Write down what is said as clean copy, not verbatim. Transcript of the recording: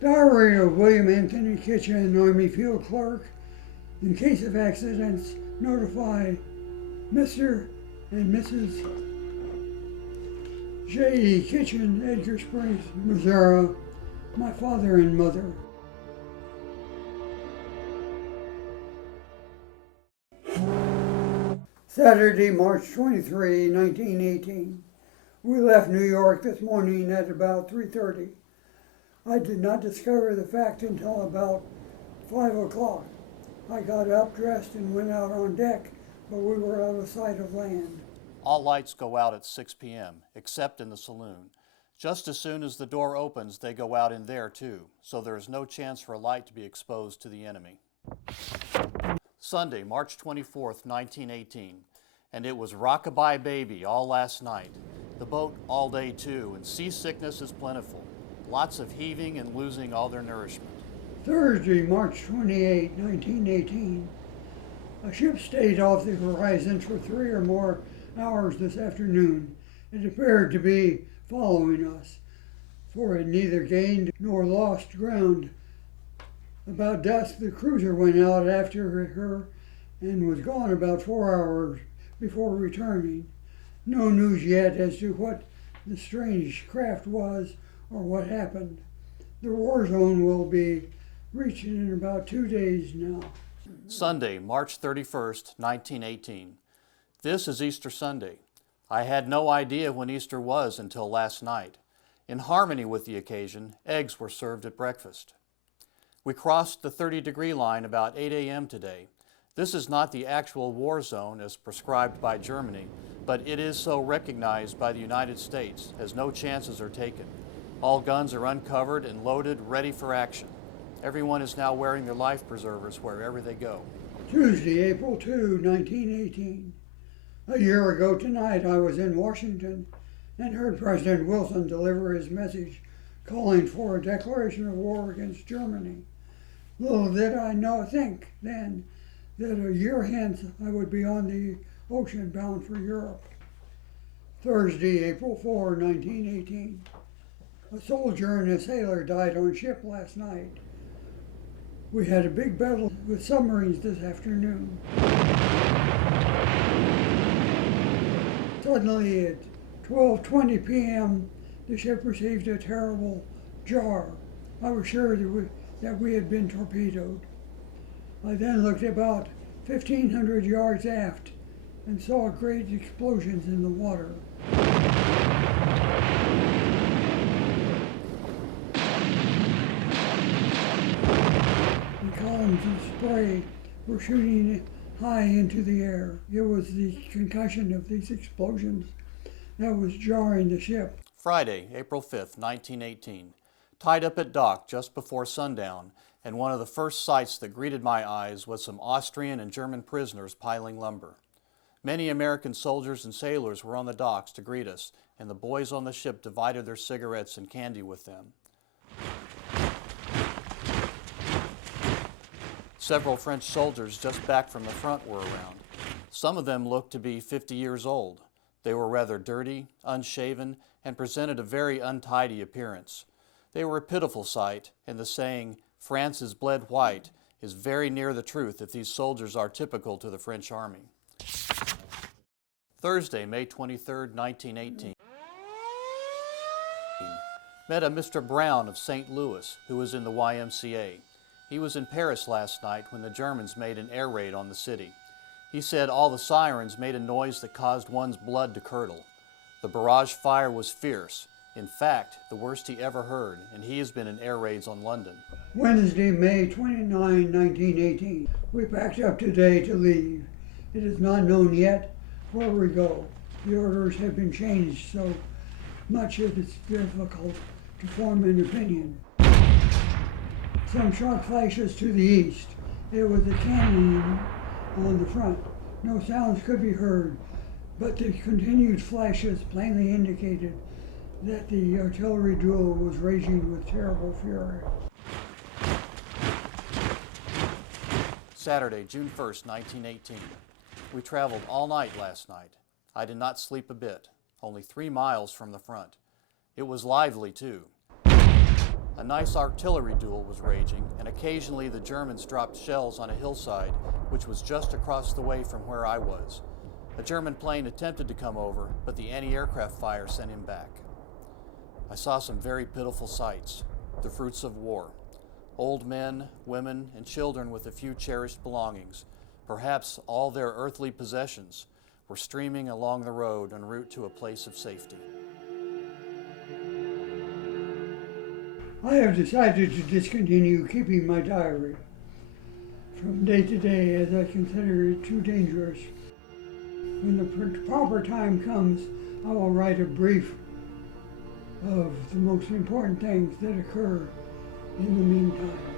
Diary of William Anthony Kitchen, Army Field Clerk. In case of accidents, notify Mr. and Mrs. J.E. Kitchen, Edgar Springs, Missouri, my father and mother. Saturday, March 23, 1918. We left New York this morning at about 3:30. I did not discover the fact until about 5 o'clock. I got up, dressed, and went out on deck, but we were out of sight of land. All lights go out at 6 p.m., except in the saloon. Just as soon as the door opens, they go out in there too, so there is no chance for a light to be exposed to the enemy. Sunday, March 24th, 1918, and it was rock-a-bye baby all last night. The boat all day too, and seasickness is plentiful. Lots of heaving and losing all their nourishment. Thursday, March 28, 1918. A ship stayed off the horizon for 3 or more hours this afternoon. It appeared to be following us, for it neither gained nor lost ground. About dusk, the cruiser went out after her and was gone about 4 hours before returning. No news yet as to what the strange craft was or what happened. The war zone will be reached in about 2 days now. Sunday, March 31st, 1918. This is Easter Sunday. I had no idea when Easter was until last night. In harmony with the occasion, eggs were served at breakfast. We crossed the 30-degree line about 8 a.m. today. This is not the actual war zone as prescribed by Germany, but it is so recognized by the United States, as no chances are taken. All guns are uncovered and loaded, ready for action. Everyone is now wearing their life preservers wherever they go. Tuesday, April 2, 1918. A year ago tonight, I was in Washington and heard President Wilson deliver his message calling for a declaration of war against Germany. Little did I think then that a year hence I would be on the ocean bound for Europe. Thursday, April 4, 1918. A soldier and a sailor died on ship last night. We had a big battle with submarines this afternoon. Suddenly at 12:20 p.m., the ship received a terrible jar. I was sure that we had been torpedoed. I then looked about 1,500 yards aft and saw great explosions in the water. And columns of spray were shooting high into the air. It was the concussion of these explosions that was jarring the ship. Friday, April 5th, 1918. Tied up at dock just before sundown, and one of the first sights that greeted my eyes was some Austrian and German prisoners piling lumber. Many American soldiers and sailors were on the docks to greet us, and the boys on the ship divided their cigarettes and candy with them. Several French soldiers just back from the front were around. Some of them looked to be 50 years old. They were rather dirty, unshaven, and presented a very untidy appearance. They were a pitiful sight, and the saying, "France is bled white," is very near the truth if these soldiers are typical to the French army. Thursday, May 23, 1918. Met a Mr. Brown of St. Louis, who was in the YMCA. He was in Paris last night when the Germans made an air raid on the city. He said all the sirens made a noise that caused one's blood to curdle. The barrage fire was fierce. In fact, the worst he ever heard, and he has been in air raids on London. Wednesday, May 29, 1918. We packed up today to leave. It is not known yet where we go. The orders have been changed so much that it's difficult to form an opinion. Some shot flashes to the east. There was a cannon on the front. No sounds could be heard, but the continued flashes plainly indicated that the artillery duel was raging with terrible fury. Saturday, June 1st, 1918. We traveled all night last night. I did not sleep a bit, only 3 miles from the front. It was lively, too. A nice artillery duel was raging, and occasionally the Germans dropped shells on a hillside, which was just across the way from where I was. A German plane attempted to come over, but the anti-aircraft fire sent him back. I saw some very pitiful sights, the fruits of war. Old men, women, and children with a few cherished belongings, perhaps all their earthly possessions, were streaming along the road en route to a place of safety. I have decided to discontinue keeping my diary from day to day as I consider it too dangerous. When the proper time comes, I will write a brief of the most important things that occur in the meantime.